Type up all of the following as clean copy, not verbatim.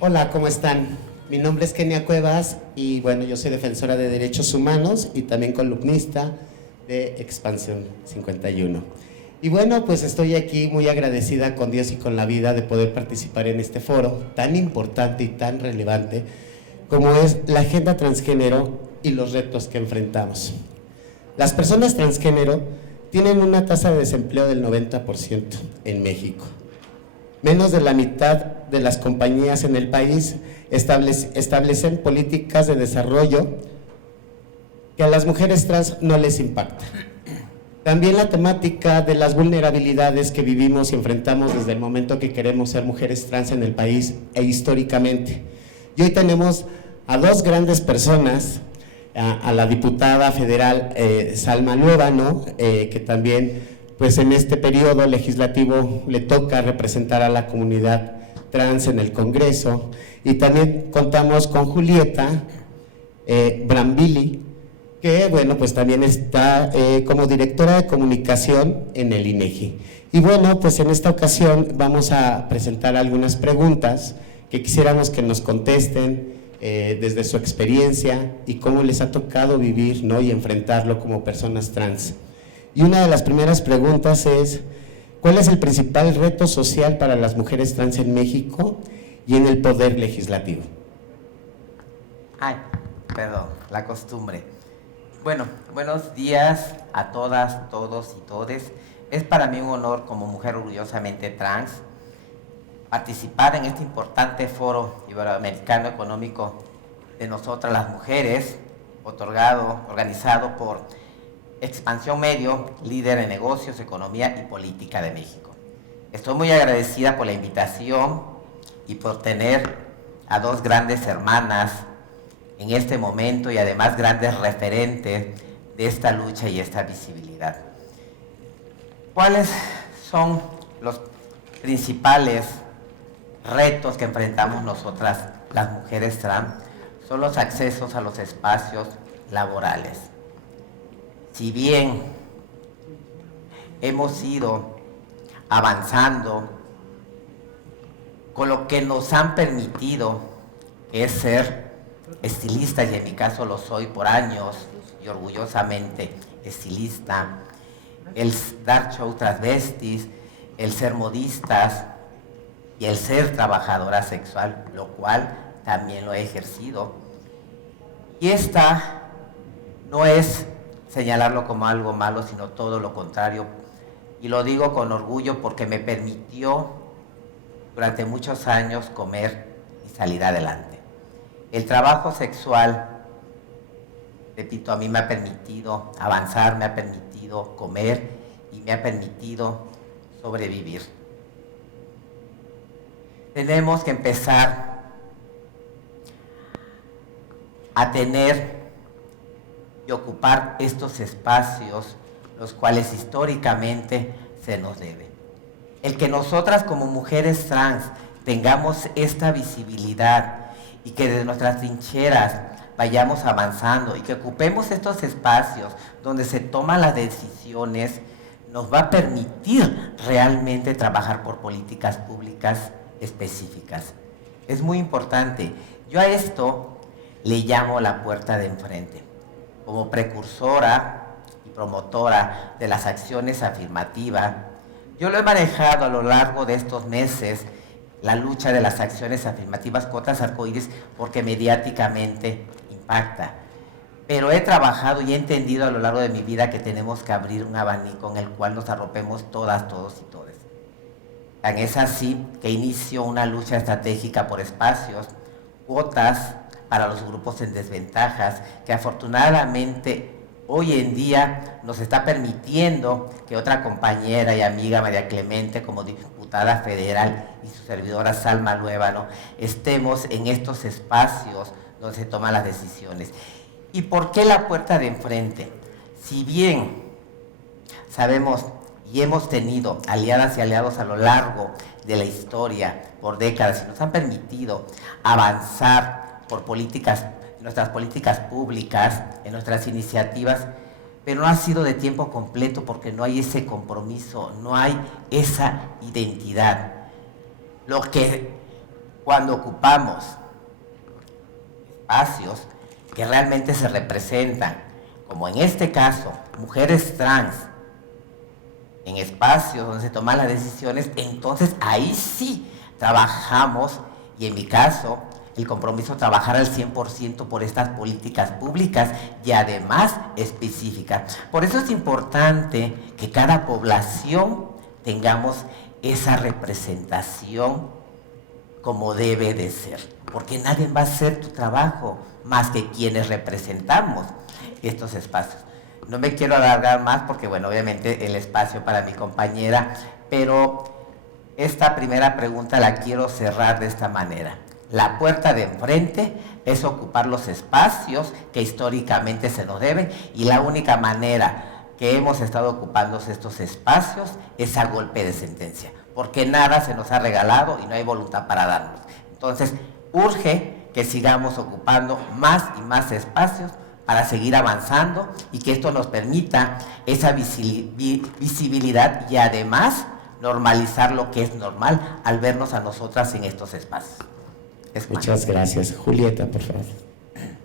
Hola, ¿cómo están? Mi nombre es Kenia Cuevas y bueno, yo soy defensora de derechos humanos y también columnista de Expansión 51. Y bueno, pues estoy aquí muy agradecida con Dios y con la vida de poder participar en este foro tan importante y tan relevante como es la agenda transgénero y los retos que enfrentamos. Las personas transgénero tienen una tasa de desempleo del 90% en México. Menos de la mitad de las compañías en el país establecen políticas de desarrollo que a las mujeres trans no les impacta. También la temática de las vulnerabilidades que vivimos y enfrentamos desde el momento que queremos ser mujeres trans en el país e históricamente. Y hoy tenemos a dos grandes personas, a la diputada federal Salma Luébano, que también pues en este periodo legislativo le toca representar a la comunidad trans en el Congreso, y también contamos con Julieta Brambili, que bueno, pues también está como directora de comunicación en el INEGI. Y bueno, pues en esta ocasión vamos a presentar algunas preguntas que quisiéramos que nos contesten desde su experiencia y cómo les ha tocado vivir, ¿no?, y enfrentarlo como personas trans. Y una de las primeras preguntas es: ¿cuál es el principal reto social para las mujeres trans en México y en el poder legislativo? Ay, perdón, la costumbre. Bueno, buenos días a todas, todos y todes. Es para mí un honor, como mujer orgullosamente trans, participar en este importante foro iberoamericano económico de nosotras las mujeres, organizado por Expansión Medio, líder en negocios, economía y política de México. Estoy muy agradecida por la invitación y por tener a dos grandes hermanas en este momento y además grandes referentes de esta lucha y esta visibilidad. ¿Cuáles son los principales retos que enfrentamos nosotras las mujeres trans? Son los accesos a los espacios laborales. Si bien hemos ido avanzando con lo que nos han permitido es ser estilistas, y en mi caso lo soy por años y orgullosamente estilista, el dar show transvestis, el ser modistas y el ser trabajadora sexual, lo cual también lo he ejercido. Y esta no es señalarlo como algo malo, sino todo lo contrario. Y lo digo con orgullo porque me permitió durante muchos años comer y salir adelante. El trabajo sexual, repito, a mí me ha permitido avanzar, me ha permitido comer y me ha permitido sobrevivir. Tenemos que empezar a tener y ocupar estos espacios, los cuales históricamente se nos debe. El que nosotras como mujeres trans tengamos esta visibilidad y que desde nuestras trincheras vayamos avanzando y que ocupemos estos espacios donde se toman las decisiones, nos va a permitir realmente trabajar por políticas públicas específicas. Es muy importante. Yo a esto le llamo la puerta de enfrente. Como precursora y promotora de las acciones afirmativas, yo lo he manejado a lo largo de estos meses, la lucha de las acciones afirmativas, cuotas arcoíris, porque mediáticamente impacta. Pero he trabajado y he entendido a lo largo de mi vida que tenemos que abrir un abanico en el cual nos arropemos todas, todos y todes. Tan es así que inicio una lucha estratégica por espacios, cuotas para los grupos en desventajas, que afortunadamente hoy en día nos está permitiendo que otra compañera y amiga, María Clemente, como diputada federal, y su servidora Salma Luébano, estemos en estos espacios donde se toman las decisiones. ¿Y por qué la puerta de enfrente? Si bien sabemos y hemos tenido aliadas y aliados a lo largo de la historia por décadas y nos han permitido avanzar por políticas, nuestras políticas públicas, en nuestras iniciativas, pero no ha sido de tiempo completo porque no hay ese compromiso, no hay esa identidad. Lo que cuando ocupamos espacios que realmente se representan, como en este caso, mujeres trans, en espacios donde se toman las decisiones, entonces ahí sí trabajamos, y en mi caso, el compromiso es trabajar al 100% por estas políticas públicas y además específicas. Por eso es importante que cada población tengamos esa representación como debe de ser, porque nadie va a hacer tu trabajo más que quienes representamos estos espacios. No me quiero alargar más porque, bueno, obviamente el espacio para mi compañera, pero esta primera pregunta la quiero cerrar de esta manera. La puerta de enfrente es ocupar los espacios que históricamente se nos deben, y la única manera que hemos estado ocupando estos espacios es a golpe de sentencia, porque nada se nos ha regalado y no hay voluntad para darnos. Entonces, urge que sigamos ocupando más y más espacios para seguir avanzando y que esto nos permita esa visibilidad y además normalizar lo que es normal al vernos a nosotras en estos espacios. Muchas gracias. Julieta, por favor.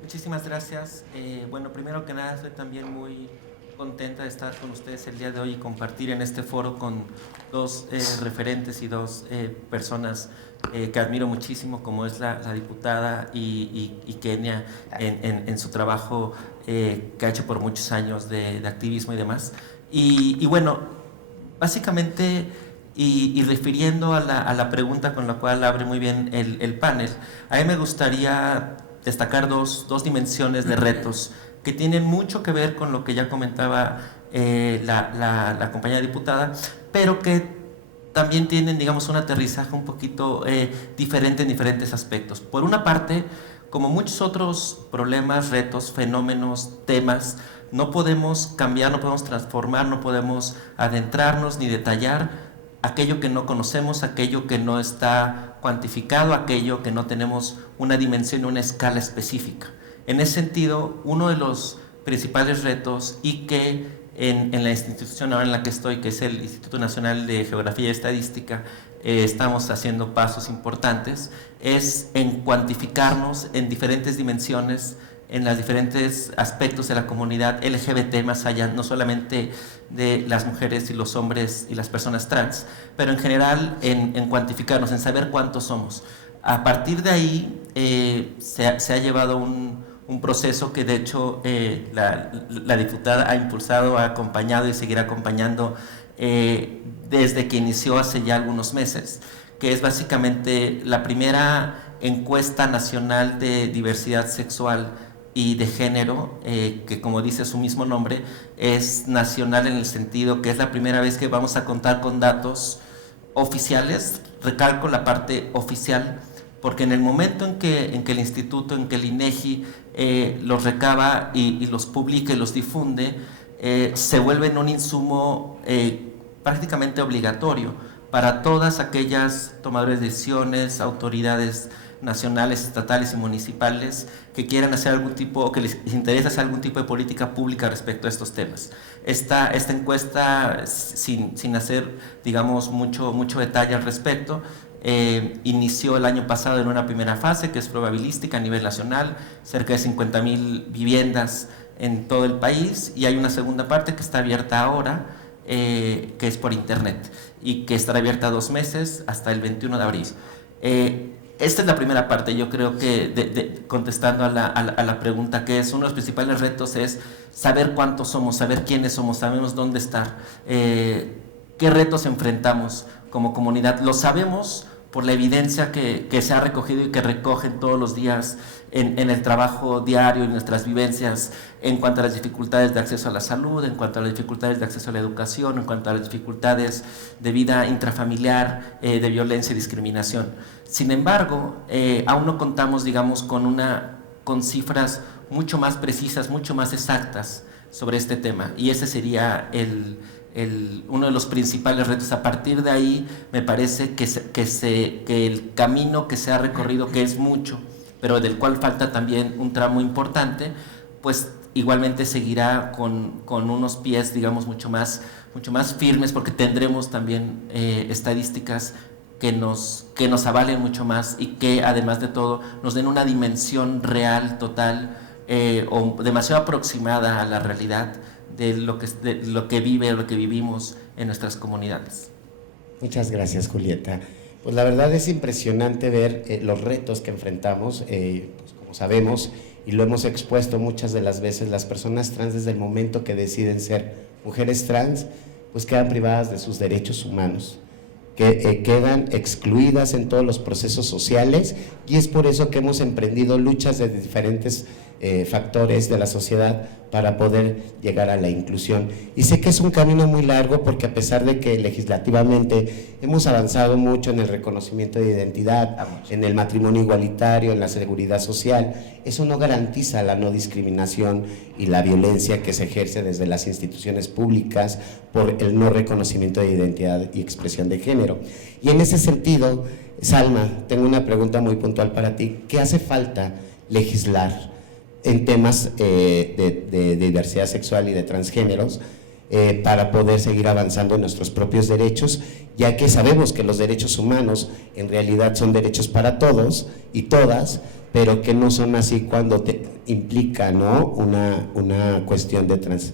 Muchísimas gracias. Bueno, primero que nada, estoy también muy contenta de estar con ustedes el día de hoy y compartir en este foro con dos referentes y dos personas que admiro muchísimo, como es la diputada y Kenia en su trabajo que ha hecho por muchos años de activismo y demás. Y bueno, básicamente, y refiriendo a la pregunta con la cual abre muy bien el panel, a mí me gustaría destacar dos dimensiones de retos que tienen mucho que ver con lo que ya comentaba la compañera diputada, pero que también tienen, digamos, un aterrizaje un poquito diferente en diferentes aspectos. Por una parte, como muchos otros problemas, retos, fenómenos, temas, no podemos cambiar, no podemos transformar, no podemos adentrarnos ni detallar aquello que no conocemos, aquello que no está cuantificado, aquello que no tenemos una dimensión, una escala específica. En ese sentido, uno de los principales retos, y que en la institución ahora en la que estoy, que es el Instituto Nacional de Geografía y Estadística, estamos haciendo pasos importantes, es en cuantificarnos en diferentes dimensiones, en los diferentes aspectos de la comunidad LGBT, más allá no solamente de las mujeres y los hombres y las personas trans, pero en general en cuantificarnos, en saber cuántos somos. A partir de ahí se ha llevado un proceso que de hecho la diputada ha impulsado, ha acompañado y seguirá acompañando desde que inició hace ya algunos meses, que es básicamente la primera encuesta nacional de diversidad sexual y de género, que como dice su mismo nombre, es nacional en el sentido que es la primera vez que vamos a contar con datos oficiales. Recalco la parte oficial, porque en el momento en que el instituto, en que el INEGI los recaba y los publica y los difunde, se vuelven un insumo prácticamente obligatorio para todas aquellas tomadores de decisiones, autoridades nacionales, estatales y municipales que quieran hacer algún tipo, o que les interesa hacer algún tipo de política pública respecto a estos temas. Esta encuesta, sin hacer, digamos, mucho detalle al respecto, inició el año pasado en una primera fase que es probabilística a nivel nacional, cerca de 50,000 viviendas en todo el país, y hay una segunda parte que está abierta ahora, que es por internet y que estará abierta 2 meses hasta el 21 de abril. Esta es la primera parte. Yo creo que contestando a la pregunta, que es uno de los principales retos, es saber cuántos somos, saber quiénes somos, sabemos dónde estar, qué retos enfrentamos como comunidad. Lo sabemos por la evidencia que se ha recogido y que recogen todos los días en el trabajo diario, en nuestras vivencias, en cuanto a las dificultades de acceso a la salud, en cuanto a las dificultades de acceso a la educación, en cuanto a las dificultades de vida intrafamiliar, de violencia y discriminación. Sin embargo, aún no contamos, digamos, con cifras mucho más precisas, mucho más exactas sobre este tema, y ese sería uno de los principales retos. A partir de ahí me parece que el camino que se ha recorrido, que es mucho, pero del cual falta también un tramo importante, pues igualmente seguirá con unos pies, digamos, mucho más firmes, porque tendremos también estadísticas que nos avalen mucho más y que además de todo nos den una dimensión real, total, o demasiado aproximada a la realidad de lo que vive o lo que vivimos en nuestras comunidades. Muchas gracias, Julieta. Pues la verdad es impresionante ver los retos que enfrentamos, pues como sabemos y lo hemos expuesto muchas de las veces, las personas trans desde el momento que deciden ser mujeres trans, pues quedan privadas de sus derechos humanos, que quedan excluidas en todos los procesos sociales, y es por eso que hemos emprendido luchas de diferentes factores de la sociedad para poder llegar a la inclusión. Y sé que es un camino muy largo, porque a pesar de que legislativamente hemos avanzado mucho en el reconocimiento de identidad, en el matrimonio igualitario, en la seguridad social, eso no garantiza la no discriminación y la violencia que se ejerce desde las instituciones públicas por el no reconocimiento de identidad y expresión de género. Y en ese sentido, Salma, tengo una pregunta muy puntual para ti. ¿Qué hace falta legislar en temas de diversidad sexual y de transgéneros para poder seguir avanzando en nuestros propios derechos, ya que sabemos que los derechos humanos en realidad son derechos para todos y todas, pero que no son así cuando te implica, ¿no?, una cuestión de trans?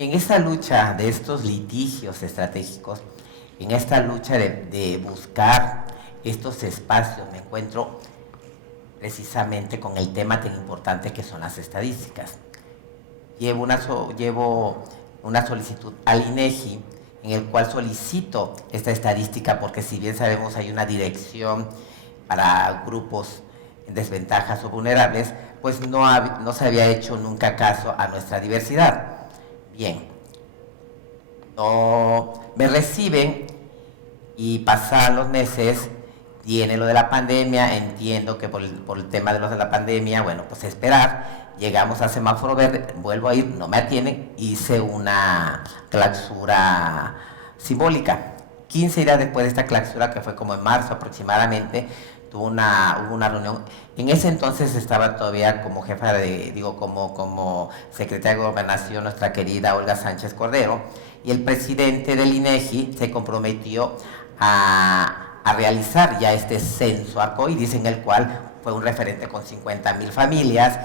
En esta lucha de estos litigios estratégicos, en esta lucha de buscar estos espacios, me encuentro precisamente con el tema tan importante que son las estadísticas. Llevo una solicitud al INEGI en el cual solicito esta estadística, porque si bien sabemos hay una dirección para grupos en desventajas o vulnerables, pues no se había hecho nunca caso a nuestra diversidad. Bien, no me reciben y pasan los meses. Viene lo de la pandemia, entiendo que por el tema de los de la pandemia, bueno, pues esperar, llegamos a semáforo verde, vuelvo a ir, no me atienden, hice una clausura simbólica. 15 días después de esta clausura, que fue como en marzo aproximadamente, hubo una reunión. En ese entonces estaba todavía como jefa como secretaria de Gobernación nuestra querida Olga Sánchez Cordero, y el presidente del INEGI se comprometió a realizar ya este censo arcoíris, en el cual fue un referente con 50,000 familias,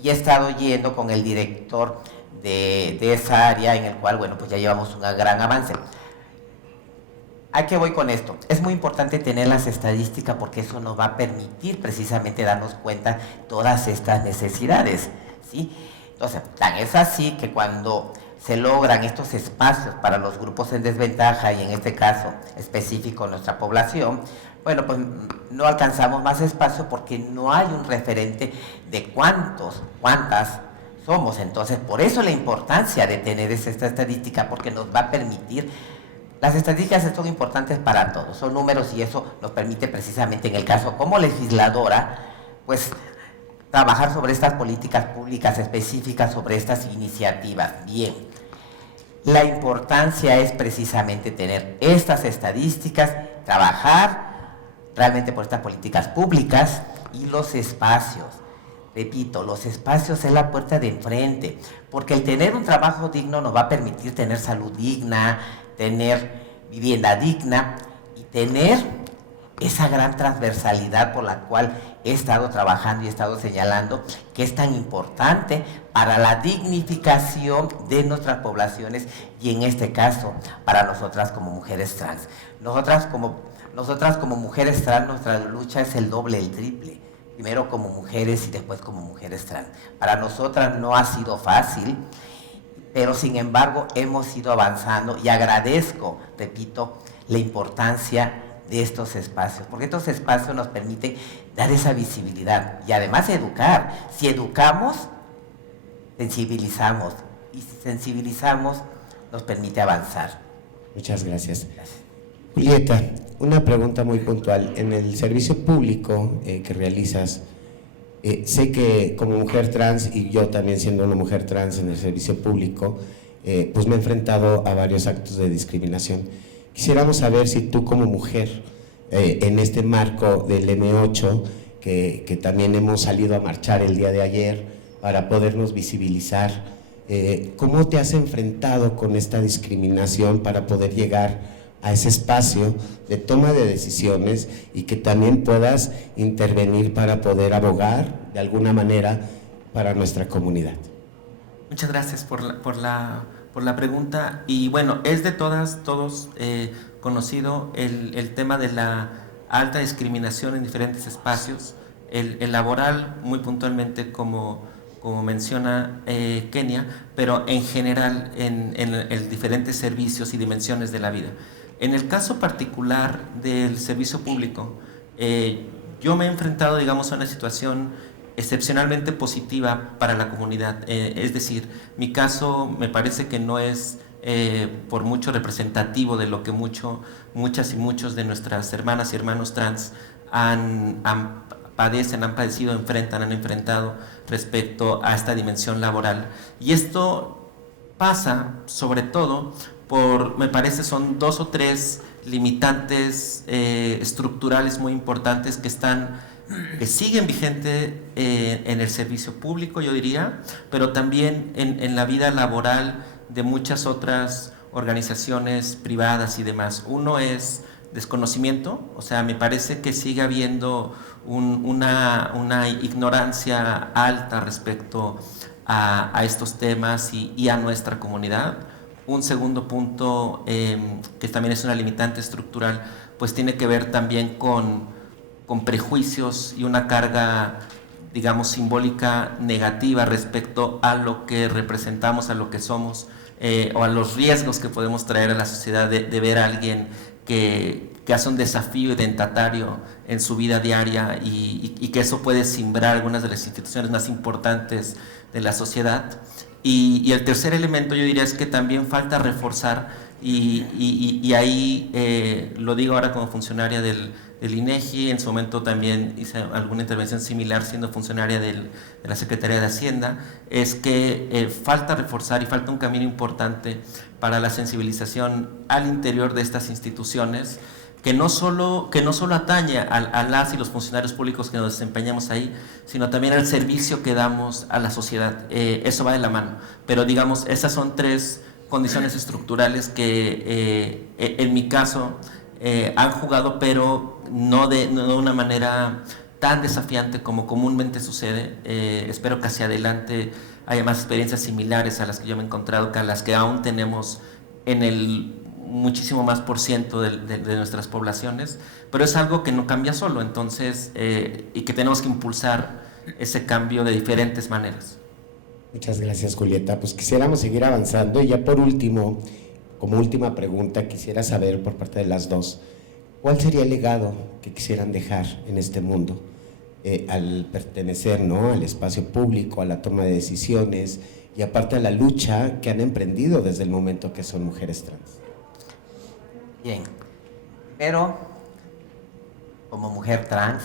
y he estado yendo con el director de esa área, en el cual, bueno, pues ya llevamos un gran avance. ¿A qué voy con esto? Es muy importante tener las estadísticas, porque eso nos va a permitir precisamente darnos cuenta de todas estas necesidades, ¿sí? Entonces, tan es así que cuando se logran estos espacios para los grupos en desventaja, y en este caso específico nuestra población, bueno, pues no alcanzamos más espacio porque no hay un referente de cuántas somos. Entonces, por eso la importancia de tener esta estadística, porque nos va a permitir, las estadísticas son importantes para todos, son números, y eso nos permite precisamente en el caso como legisladora, pues trabajar sobre estas políticas públicas específicas, sobre estas iniciativas. Bien, la importancia es precisamente tener estas estadísticas, trabajar realmente por estas políticas públicas y los espacios. Repito, los espacios es la puerta de enfrente, porque el tener un trabajo digno nos va a permitir tener salud digna, tener vivienda digna y tener esa gran transversalidad por la cual he estado trabajando y he estado señalando que es tan importante para la dignificación de nuestras poblaciones, y en este caso para nosotras como mujeres trans. Nosotras como mujeres trans, nuestra lucha es el doble, el triple. Primero como mujeres y después como mujeres trans. Para nosotras no ha sido fácil, pero sin embargo hemos ido avanzando, y agradezco, repito, la importancia de estos espacios, porque estos espacios nos permiten dar esa visibilidad y además educar. Si educamos, sensibilizamos, y si sensibilizamos, nos permite avanzar. Muchas gracias. Julieta, una pregunta muy puntual. En el servicio público que realizas, sé que como mujer trans, y yo también siendo una mujer trans en el servicio público, pues me he enfrentado a varios actos de discriminación. Quisiéramos saber si tú como mujer, en este marco del M8, que también hemos salido a marchar el día de ayer para podernos visibilizar, ¿cómo te has enfrentado con esta discriminación para poder llegar a ese espacio de toma de decisiones y que también puedas intervenir para poder abogar de alguna manera para nuestra comunidad. Muchas gracias por la pregunta. Y bueno, es de todos conocido el tema de la alta discriminación en diferentes espacios, el laboral muy puntualmente como menciona Kenia, pero en general en diferentes servicios y dimensiones de la vida. En el caso particular del servicio público, yo me he enfrentado, digamos, a una situación excepcionalmente positiva para la comunidad. Es decir, mi caso me parece que no es por mucho representativo de lo que muchas y muchos de nuestras hermanas y hermanos trans han padecido, han enfrentado respecto a esta dimensión laboral. Y esto pasa sobre todo me parece son 2 o 3 limitantes estructurales muy importantes que siguen vigentes en el servicio público, yo diría, pero también en la vida laboral de muchas otras organizaciones privadas y demás. Uno es desconocimiento, o sea, me parece que sigue habiendo una ignorancia alta respecto a estos temas y a nuestra comunidad. Un segundo punto, que también es una limitante estructural, pues tiene que ver también con prejuicios y una carga, digamos, simbólica negativa respecto a lo que representamos, a lo que somos, o a los riesgos que podemos traer a la sociedad de ver a alguien que hace un desafío identitario en su vida diaria y que eso puede simbrar algunas de las instituciones más importantes de la sociedad. Y el tercer elemento, yo diría, es que también falta reforzar, y ahí lo digo ahora como funcionaria del INEGI, en su momento también hice alguna intervención similar siendo funcionaria de la Secretaría de Hacienda, es que falta reforzar y falta un camino importante para la sensibilización al interior de estas instituciones, que no solo atañe a las y los funcionarios públicos que nos desempeñamos ahí, sino también al servicio que damos a la sociedad. Eso va de la mano. Pero digamos, esas son 3 condiciones estructurales que en mi caso han jugado, pero no de una manera tan desafiante como comúnmente sucede. Espero que hacia adelante haya más experiencias similares a las que yo me he encontrado, que a las que aún tenemos en el muchísimo más por ciento de nuestras poblaciones, pero es algo que no cambia solo, entonces, y que tenemos que impulsar ese cambio de diferentes maneras. Muchas gracias, Julieta. Pues quisiéramos seguir avanzando y ya por último, como última pregunta, quisiera saber por parte de las dos, ¿cuál sería el legado que quisieran dejar en este mundo al pertenecer, ¿no?, al espacio público, a la toma de decisiones y aparte a la lucha que han emprendido desde el momento que son mujeres trans? Bien, pero como mujer trans,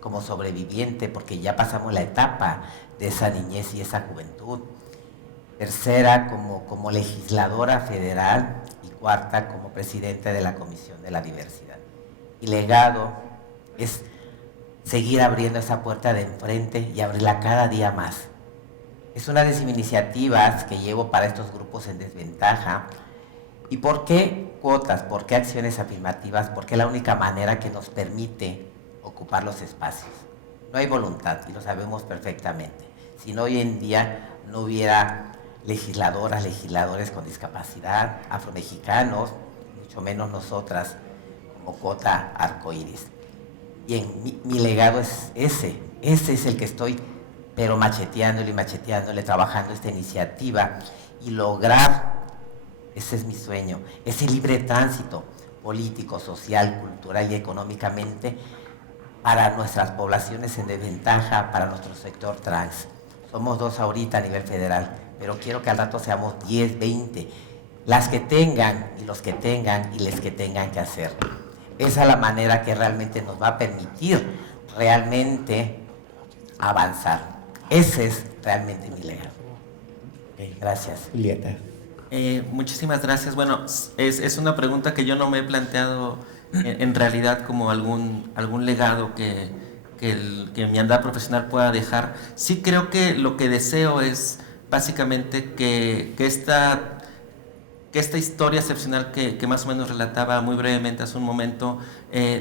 como sobreviviente, porque ya pasamos la etapa de esa niñez y esa juventud. Tercera, como legisladora federal, y cuarta, como presidenta de la Comisión de la Diversidad. Y legado es seguir abriendo esa puerta de enfrente y abrirla cada día más. Es una de las iniciativas que llevo para estos grupos en desventaja. ¿Y por qué cuotas? ¿Por qué acciones afirmativas? Porque es la única manera que nos permite ocupar los espacios. No hay voluntad, y lo sabemos perfectamente. Si no, hoy en día no hubiera legisladoras, legisladores con discapacidad, afromexicanos, mucho menos nosotras, como cuota arcoíris. Bien, mi legado es ese es el que estoy, pero macheteándole, trabajando esta iniciativa y lograr. Ese es mi sueño, ese libre tránsito político, social, cultural y económicamente para nuestras poblaciones en desventaja, para nuestro sector trans. Somos 2 ahorita a nivel federal, pero quiero que al rato seamos 10, 20, las que tengan y los que tengan y les que tengan que hacer. Esa es la manera que realmente nos va a permitir realmente avanzar. Ese es realmente mi legado. Gracias. Julieta. Muchísimas gracias. Bueno, es una pregunta que yo no me he planteado en realidad como algún legado que mi andar profesional pueda dejar. Sí creo que lo que deseo es básicamente que que esta historia excepcional que más o menos relataba muy brevemente hace un momento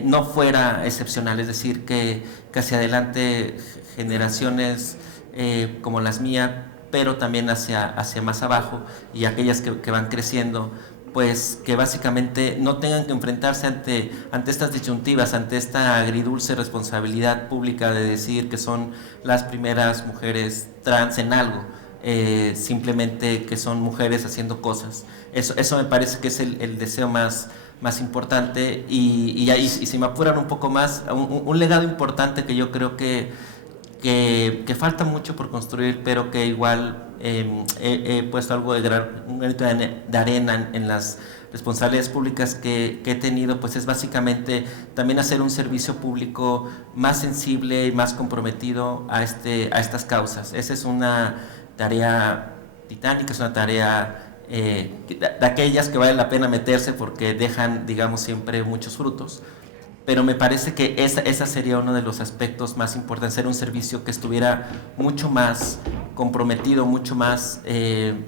no fuera excepcional, es decir, que hacia adelante generaciones como las mías, pero también hacia más abajo, y aquellas que van creciendo, pues que básicamente no tengan que enfrentarse ante estas disyuntivas, ante esta agridulce responsabilidad pública de decir que son las primeras mujeres trans en algo, simplemente que son mujeres haciendo cosas. Eso me parece que es el deseo más importante, y si me apuran un poco más, un legado importante que yo creo que falta mucho por construir, pero que igual he puesto algo un granito de arena en las responsabilidades públicas que he tenido, pues es básicamente también hacer un servicio público más sensible y más comprometido a estas causas. Esa es una tarea titánica, es una tarea de aquellas que vale la pena meterse porque dejan, digamos, siempre muchos frutos. Pero me parece que esa sería uno de los aspectos más importantes, ser un servicio que estuviera mucho más comprometido, mucho más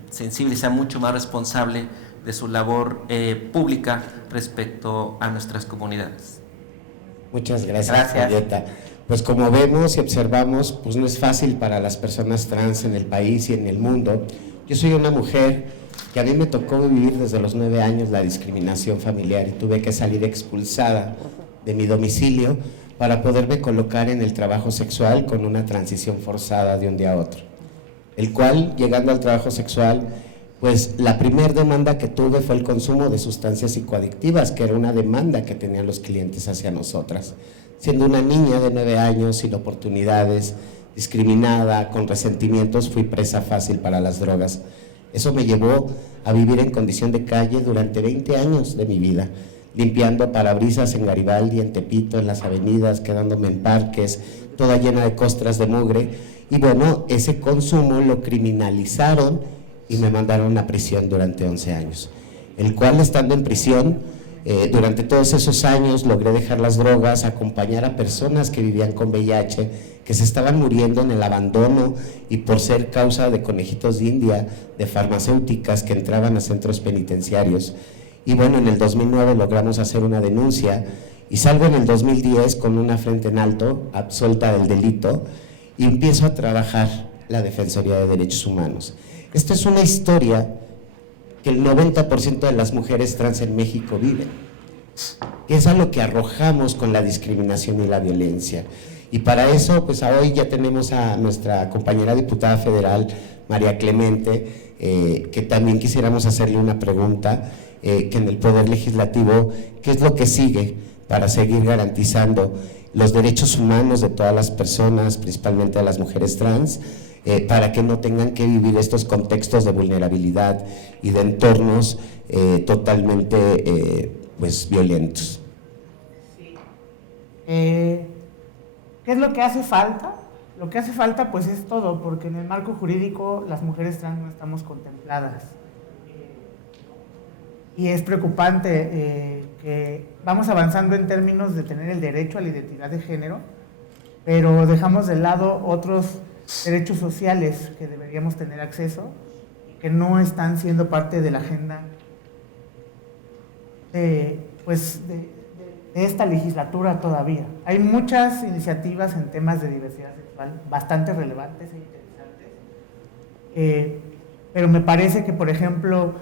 sensible y sea mucho más responsable de su labor pública respecto a nuestras comunidades. Muchas gracias, Julieta. Pues como vemos y observamos, pues no es fácil para las personas trans en el país y en el mundo. Yo soy una mujer que a mí me tocó vivir desde los 9 años la discriminación familiar y tuve que salir expulsada de mi domicilio para poderme colocar en el trabajo sexual con una transición forzada de un día a otro. El cual, llegando al trabajo sexual, pues la primera demanda que tuve fue el consumo de sustancias psicoadictivas, que era una demanda que tenían los clientes hacia nosotras. Siendo una niña de 9 años, sin oportunidades, discriminada, con resentimientos, fui presa fácil para las drogas. Eso me llevó a vivir en condición de calle durante 20 años de mi vida, limpiando parabrisas en Garibaldi, en Tepito, en las avenidas, quedándome en parques, toda llena de costras de mugre. Y bueno, ese consumo lo criminalizaron y me mandaron a prisión durante 11 años. El cual, estando en prisión, durante todos esos años logré dejar las drogas, acompañar a personas que vivían con VIH, que se estaban muriendo en el abandono y por ser causa de conejitos de India, de farmacéuticas que entraban a centros penitenciarios. Y bueno, en el 2009 logramos hacer una denuncia y salgo en el 2010 con una frente en alto, absuelta del delito, y empiezo a trabajar la Defensoría de Derechos Humanos. Esta es una historia que el 90% de las mujeres trans en México viven, que es a lo que arrojamos con la discriminación y la violencia. Y para eso, pues hoy ya tenemos a nuestra compañera diputada federal, María Clemente, que también quisiéramos hacerle una pregunta, que en el Poder Legislativo, ¿qué es lo que sigue para seguir garantizando los derechos humanos de todas las personas, principalmente de las mujeres trans, para que no tengan que vivir estos contextos de vulnerabilidad y de entornos totalmente pues violentos? Sí. ¿Qué es lo que hace falta? Lo que hace falta pues es todo, porque en el marco jurídico las mujeres trans no estamos contempladas. Y es preocupante que vamos avanzando en términos de tener el derecho a la identidad de género, pero dejamos de lado otros derechos sociales que deberíamos tener acceso y que no están siendo parte de la agenda de esta legislatura todavía. Hay muchas iniciativas en temas de diversidad sexual bastante relevantes e interesantes, pero me parece que, por ejemplo,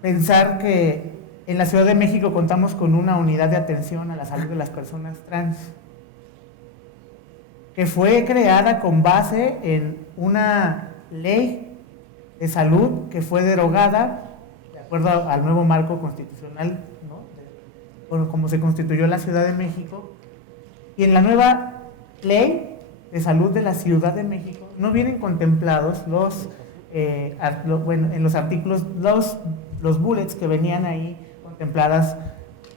pensar que en la Ciudad de México contamos con una unidad de atención a la salud de las personas trans, que fue creada con base en una ley de salud que fue derogada de acuerdo al nuevo marco constitucional, ¿no? Como se constituyó la Ciudad de México. Y en la nueva ley de salud de la Ciudad de México no vienen contemplados en los artículos, los bullets que venían ahí contempladas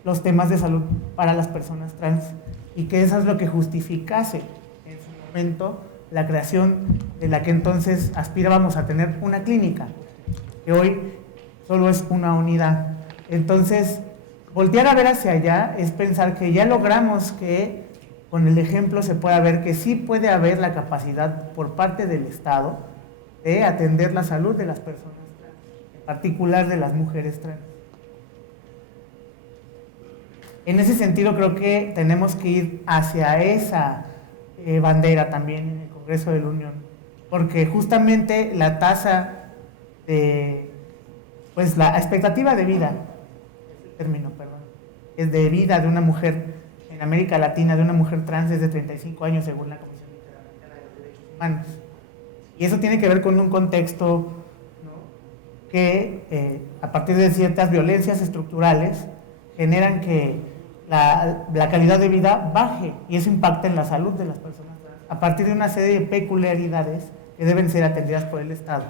los temas de salud para las personas trans, y que eso es lo que justificase en su momento la creación de la que entonces aspirábamos a tener una clínica, que hoy solo es una unidad. Entonces, voltear a ver hacia allá es pensar que ya logramos que con el ejemplo se pueda ver que sí puede haber la capacidad por parte del Estado de atender la salud de las personas trans. particular de las mujeres trans. En ese sentido creo que tenemos que ir hacia esa bandera también en el Congreso de la Unión, porque justamente la tasa de, pues la expectativa de vida, es de vida de una mujer en América Latina, de una mujer trans, es de 35 años según la Comisión Interamericana de los Derechos Humanos. Y eso tiene que ver con un contexto, ¿no?, que a partir de ciertas violencias estructurales generan que la calidad de vida baje, y eso impacta en la salud de las personas trans, a partir de una serie de peculiaridades que deben ser atendidas por el Estado.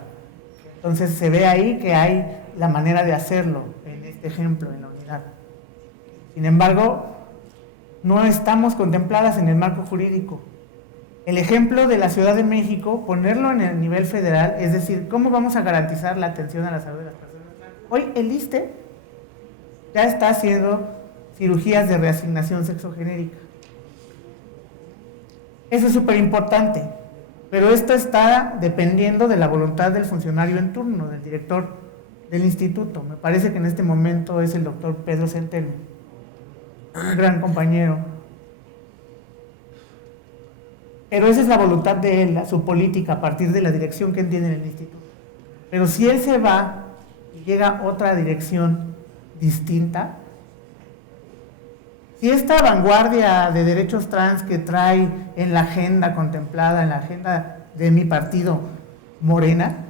Entonces se ve ahí que hay la manera de hacerlo en este ejemplo, en la unidad. Sin embargo, no estamos contempladas en el marco jurídico. El ejemplo de la Ciudad de México, ponerlo en el nivel federal, es decir, ¿cómo vamos a garantizar la atención a la salud de las personas trans? Hoy el ISSSTE ya está haciendo cirugías de reasignación sexogenérica. Eso es súper importante, pero esto está dependiendo de la voluntad del funcionario en turno, del director del instituto. Me parece que en este momento es el doctor Pedro Centeno, un gran compañero. Pero esa es la voluntad de él, su política, a partir de la dirección que él tiene en el instituto. Pero si él se va y llega otra dirección distinta, si esta vanguardia de derechos trans que trae en la agenda contemplada, en la agenda de mi partido, Morena,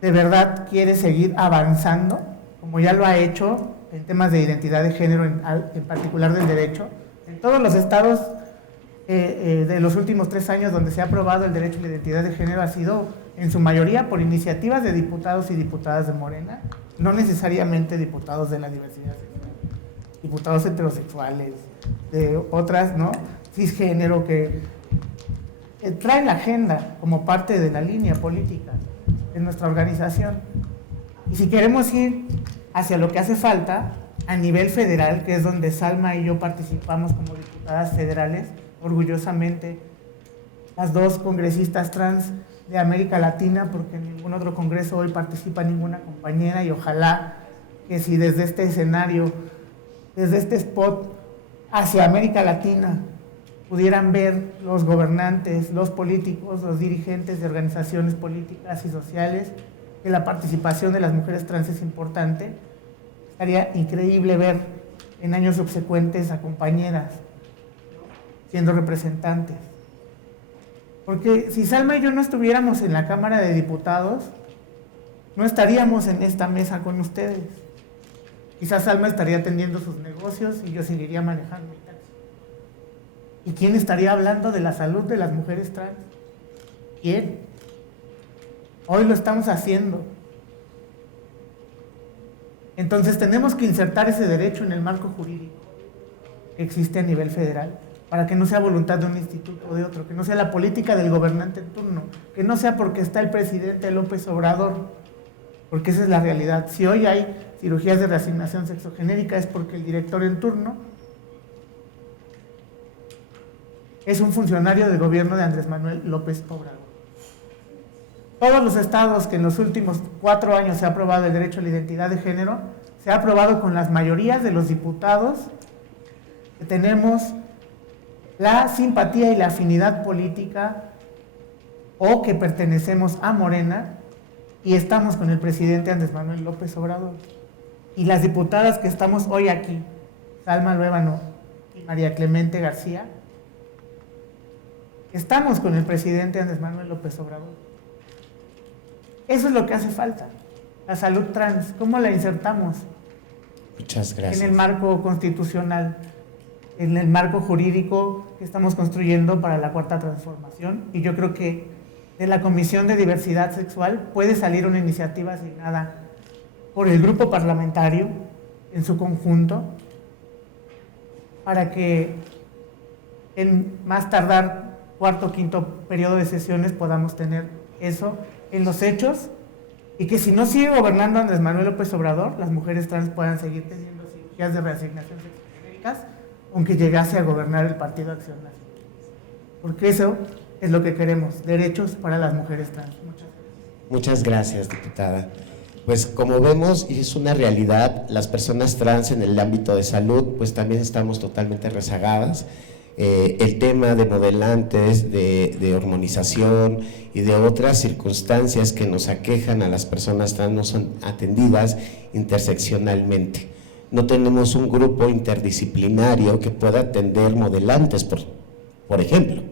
de verdad quiere seguir avanzando, como ya lo ha hecho en temas de identidad de género, en particular del derecho, en todos los estados de los últimos 3 años donde se ha aprobado el derecho a la identidad de género, ha sido en su mayoría por iniciativas de diputados y diputadas de Morena, no necesariamente diputados de la diversidad sexual, diputados heterosexuales, de otras, ¿no?, cisgénero, que traen la agenda como parte de la línea política de nuestra organización. Y si queremos ir hacia lo que hace falta a nivel federal, que es donde Salma y yo participamos como diputadas federales, orgullosamente, las 2 congresistas trans de América Latina, porque en ningún otro congreso hoy participa ninguna compañera, y ojalá que si desde este escenario, desde este spot hacia América Latina, pudieran ver los gobernantes, los políticos, los dirigentes de organizaciones políticas y sociales que la participación de las mujeres trans es importante. Estaría increíble ver en años subsecuentes a compañeras siendo representantes. Porque si Salma y yo no estuviéramos en la Cámara de Diputados, no estaríamos en esta mesa con ustedes. Quizás Salma estaría atendiendo sus negocios y yo seguiría manejando mi taxi. ¿Y quién estaría hablando de la salud de las mujeres trans? ¿Quién? Hoy lo estamos haciendo. Entonces tenemos que insertar ese derecho en el marco jurídico que existe a nivel federal, para que no sea voluntad de un instituto o de otro, que no sea la política del gobernante en turno, que no sea porque está el presidente López Obrador, porque esa es la realidad. Si hoy hay cirugías de reasignación sexogenérica es porque el director en turno es un funcionario del gobierno de Andrés Manuel López Obrador. Todos los estados que en los últimos 4 años se ha aprobado el derecho a la identidad de género, se ha aprobado con las mayorías de los diputados que tenemos la simpatía y la afinidad política o que pertenecemos a Morena y estamos con el presidente Andrés Manuel López Obrador. Y las diputadas que estamos hoy aquí, Salma Luébano y María Clemente García, estamos con el presidente Andrés Manuel López Obrador. Eso es lo que hace falta. La salud trans, ¿cómo la insertamos? Muchas gracias. En el marco constitucional, en el marco jurídico que estamos construyendo para la Cuarta Transformación. Y yo creo que de la Comisión de Diversidad Sexual puede salir una iniciativa asignada por el grupo parlamentario en su conjunto para que en más tardar 4º o 5º periodo de sesiones podamos tener eso en los hechos, y que si no sigue gobernando Andrés Manuel López Obrador, las mujeres trans puedan seguir teniendo cirugías de reasignación sexogenéricas, aunque llegase a gobernar el Partido Acción Nacional. Porque eso es lo que queremos, derechos para las mujeres trans. Muchas gracias. Muchas gracias, diputada. Pues como vemos, y es una realidad, las personas trans en el ámbito de salud, pues también estamos totalmente rezagadas. El tema de modelantes, de hormonización y de otras circunstancias que nos aquejan a las personas trans no son atendidas interseccionalmente. No tenemos un grupo interdisciplinario que pueda atender modelantes, por ejemplo,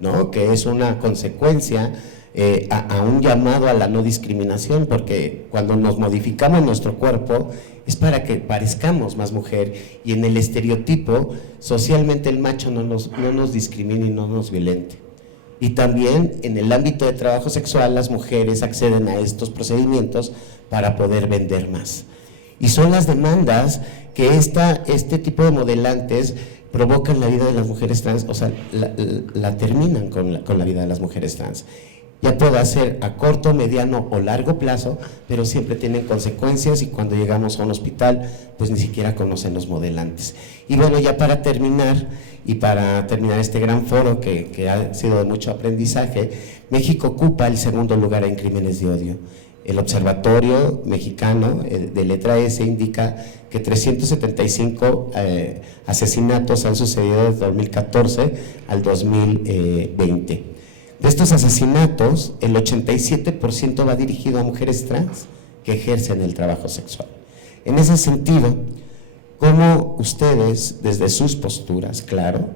¿no? Que es una consecuencia a un llamado a la no discriminación, porque cuando nos modificamos nuestro cuerpo es para que parezcamos más mujer, y en el estereotipo socialmente el macho no nos discrimina y no nos violente. Y también en el ámbito de trabajo sexual las mujeres acceden a estos procedimientos para poder vender más. Y son las demandas que este tipo de modelantes provocan la vida de las mujeres trans, o sea, la terminan con la vida de las mujeres trans. Ya puede ser a corto, mediano o largo plazo, pero siempre tienen consecuencias, y cuando llegamos a un hospital, pues ni siquiera conocen los modelantes. Y bueno, ya para terminar este gran foro que ha sido de mucho aprendizaje, México ocupa el segundo lugar en crímenes de odio. El Observatorio Mexicano de Letra S indica que 375 asesinatos han sucedido desde 2014 al 2020. De estos asesinatos, el 87% va dirigido a mujeres trans que ejercen el trabajo sexual. En ese sentido, ¿cómo ustedes, desde sus posturas, claro,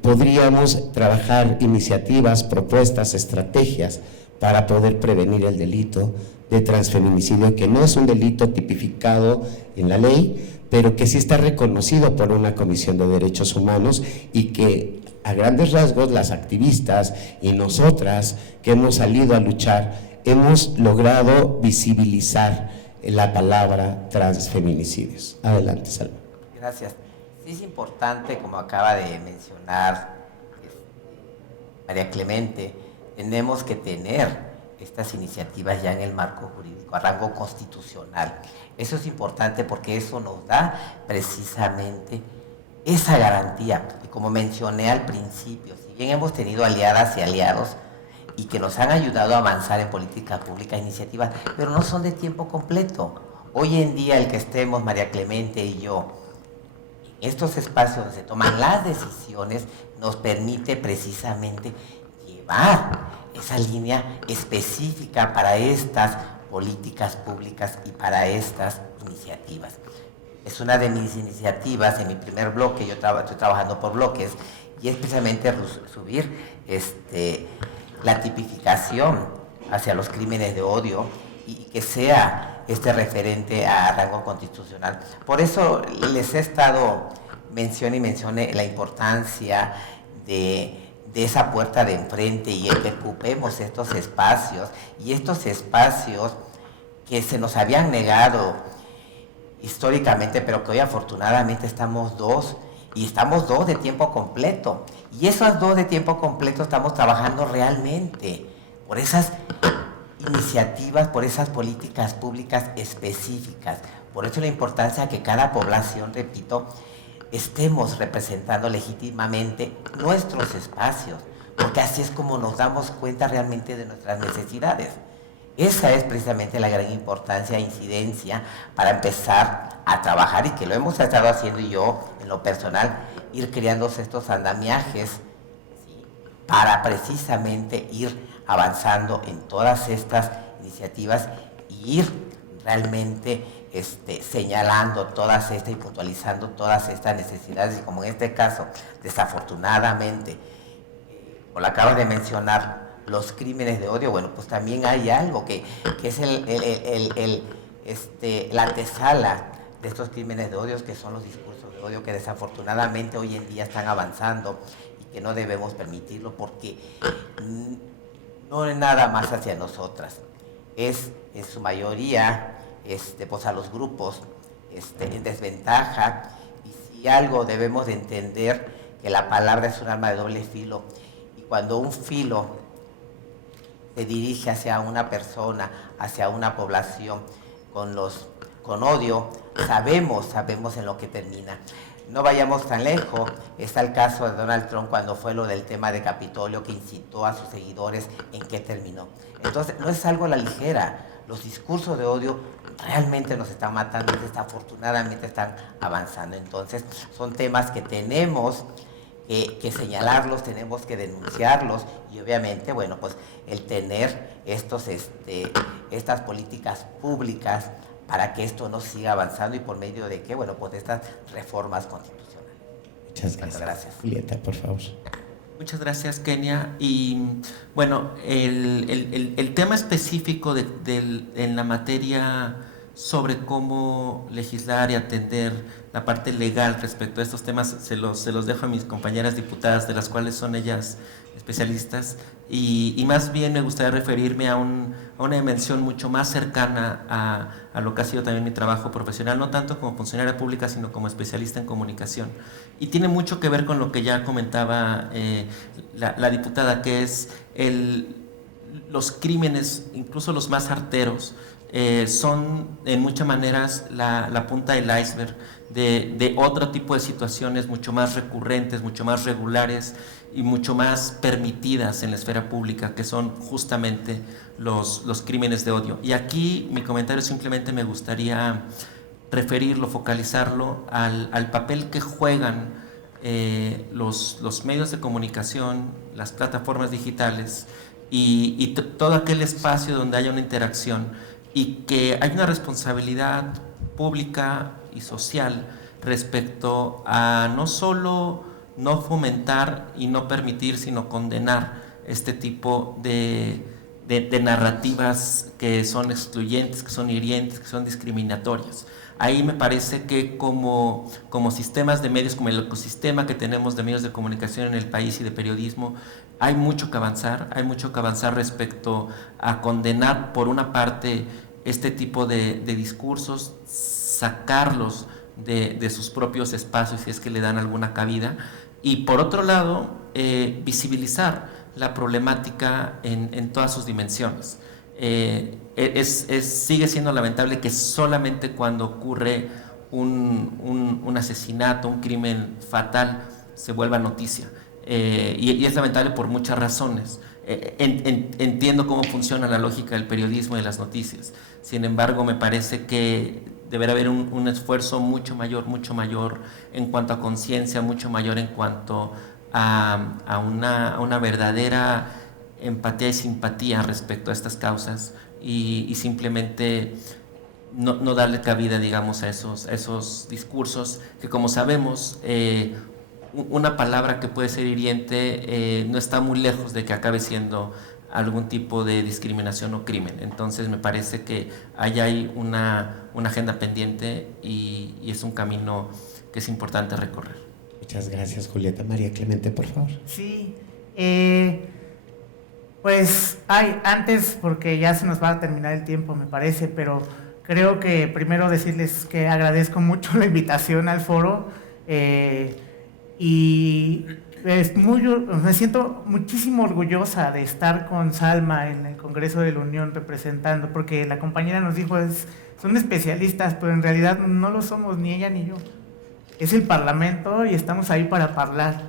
podríamos trabajar iniciativas, propuestas, estrategias para poder prevenir el delito de transfeminicidio, que no es un delito tipificado en la ley, pero que sí está reconocido por una Comisión de Derechos Humanos, y que a grandes rasgos las activistas y nosotras que hemos salido a luchar hemos logrado visibilizar la palabra transfeminicidios? Adelante, Salma. Gracias. Sí, es importante, como acaba de mencionar María Clemente, tenemos que tener estas iniciativas ya en el marco jurídico, a rango constitucional. Eso es importante porque eso nos da precisamente esa garantía. Y como mencioné al principio, si bien hemos tenido aliadas y aliados y que nos han ayudado a avanzar en política pública, iniciativas, pero no son de tiempo completo. Hoy en día el que estemos María Clemente y yo en estos espacios donde se toman las decisiones nos permite precisamente llevar esa línea específica para estas políticas públicas y para estas iniciativas. Es una de mis iniciativas en mi primer bloque. Yo estoy trabajando por bloques, y es precisamente subir la tipificación hacia los crímenes de odio, y que sea referente a rango constitucional. Por eso les he estado mencione la importancia de esa puerta de enfrente, y el que ocupemos estos espacios que se nos habían negado históricamente, pero que hoy afortunadamente estamos dos de tiempo completo, y esos dos de tiempo completo estamos trabajando realmente por esas iniciativas, por esas políticas públicas específicas. Por eso la importancia que cada población, repito, estemos representando legítimamente nuestros espacios, porque así es como nos damos cuenta realmente de nuestras necesidades. Esa es precisamente la gran importancia e incidencia para empezar a trabajar, y que lo hemos estado haciendo yo en lo personal, ir creando estos andamiajes, ¿sí?, para precisamente ir avanzando en todas estas iniciativas y ir realmente señalando todas estas y puntualizando todas estas necesidades. Y como en este caso, desafortunadamente, como lo acabas de mencionar, los crímenes de odio, bueno, pues también hay algo que es la antesala de estos crímenes de odio, que son los discursos de odio, que desafortunadamente hoy en día están avanzando y que no debemos permitirlo, porque no es nada más hacia nosotras, es en su mayoría pues a los grupos en desventaja. Y si algo debemos de entender, que la palabra es un arma de doble filo, y cuando un filo se dirige hacia una persona, hacia una población con odio, sabemos en lo que termina. No vayamos tan lejos, está el caso de Donald Trump cuando fue lo del tema de Capitolio que incitó a sus seguidores, ¿en qué terminó? Entonces, no es algo a la ligera. Los discursos de odio realmente nos están matando, desafortunadamente están avanzando. Entonces, son temas que tenemos que señalarlos, tenemos que denunciarlos y obviamente, bueno, pues el tener estas políticas públicas para que esto no siga avanzando y por medio de qué, bueno, pues estas reformas constitucionales. Muchas gracias. Julieta, por favor. Muchas gracias, Kenia. Y bueno, el tema específico en la materia sobre cómo legislar y atender la parte legal respecto a estos temas, se los dejo a mis compañeras diputadas, de las cuales son ellas especialistas, y más bien me gustaría referirme a una dimensión mucho más cercana a lo que ha sido también mi trabajo profesional, no tanto como funcionaria pública, sino como especialista en comunicación. Y tiene mucho que ver con lo que ya comentaba la diputada, que es los crímenes, incluso los más arteros, son en muchas maneras la punta del iceberg de otro tipo de situaciones mucho más recurrentes, mucho más regulares y mucho más permitidas en la esfera pública, que son justamente los crímenes de odio. Y aquí mi comentario simplemente me gustaría referirlo, focalizarlo al papel que juegan los medios de comunicación, las plataformas digitales y todo aquel espacio donde haya una interacción, y que hay una responsabilidad pública y social respecto a no solo no fomentar y no permitir, sino condenar este tipo de narrativas que son excluyentes, que son hirientes, que son discriminatorias. Ahí me parece que como sistemas de medios, como el ecosistema que tenemos de medios de comunicación en el país y de periodismo, hay mucho que avanzar respecto a condenar por una parte este tipo de discursos, sacarlos de sus propios espacios si es que le dan alguna cabida, y por otro lado visibilizar la problemática en todas sus dimensiones. Sigue siendo lamentable que solamente cuando ocurre un asesinato, un crimen fatal, se vuelva noticia. Y es lamentable por muchas razones. Entiendo cómo funciona la lógica del periodismo y de las noticias. Sin embargo, me parece que deberá haber un esfuerzo mucho mayor en cuanto a conciencia, mucho mayor en cuanto a una verdadera empatía y simpatía respecto a estas causas, y simplemente no darle cabida, digamos, a esos discursos que, como sabemos, una palabra que puede ser hiriente no está muy lejos de que acabe siendo algún tipo de discriminación o crimen. Entonces me parece que ahí hay una agenda pendiente y es un camino que es importante recorrer. Muchas gracias, Julieta. María Clemente, por favor. Sí, pues antes, porque ya se nos va a terminar el tiempo, me parece, pero creo que primero decirles que agradezco mucho la invitación al foro, y me siento muchísimo orgullosa de estar con Salma en el Congreso de la Unión representando, porque la compañera nos dijo, son especialistas, pero en realidad no lo somos ni ella ni yo. Es el Parlamento y estamos ahí para hablar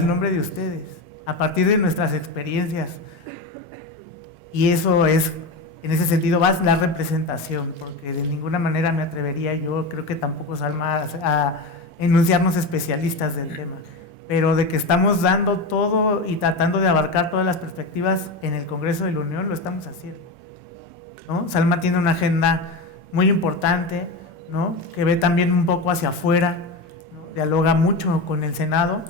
en nombre de ustedes, a partir de nuestras experiencias. Y eso es, en ese sentido, va la representación, porque de ninguna manera me atrevería yo, creo que tampoco Salma, a enunciarnos especialistas del tema, pero de que estamos dando todo y tratando de abarcar todas las perspectivas en el Congreso de la Unión, lo estamos haciendo, ¿no? Salma tiene una agenda muy importante, ¿no?, que ve también un poco hacia afuera, ¿no?, dialoga mucho con el Senado.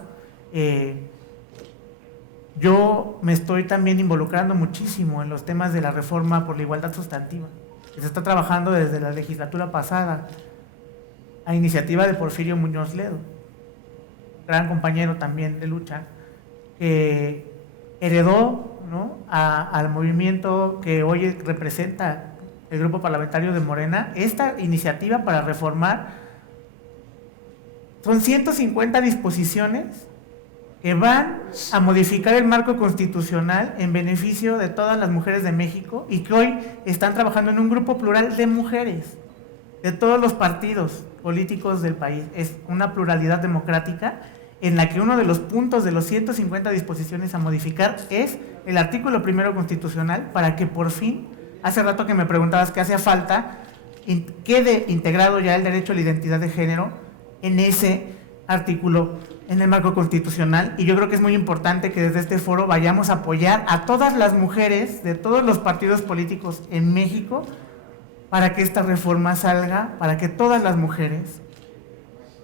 Yo me estoy también involucrando muchísimo en los temas de la reforma por la igualdad sustantiva, que se está trabajando desde la legislatura pasada, a iniciativa de Porfirio Muñoz Ledo, gran compañero también de lucha, que heredó, ¿no?, al movimiento que hoy representa el grupo parlamentario de Morena, esta iniciativa para reformar. Son 150 disposiciones que van a modificar el marco constitucional en beneficio de todas las mujeres de México, y que hoy están trabajando en un grupo plural de mujeres. de todos los partidos políticos del país. Es una pluralidad democrática en la que uno de los puntos de los 150 disposiciones a modificar es el artículo 1 constitucional, para que por fin, hace rato que me preguntabas qué hacía falta, quede integrado ya el derecho a la identidad de género en ese artículo, en el marco constitucional. Y yo creo que es muy importante que desde este foro vayamos a apoyar a todas las mujeres de todos los partidos políticos en México para que esta reforma salga, para que todas las mujeres,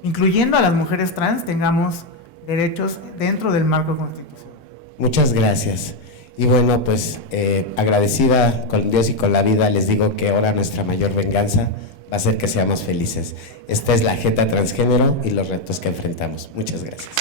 incluyendo a las mujeres trans, tengamos derechos dentro del marco constitucional. Muchas gracias. Y bueno, pues agradecida con Dios y con la vida, les digo que ahora nuestra mayor venganza va a ser que seamos felices. Esta es la Agenda Transgénero y los retos que enfrentamos. Muchas gracias.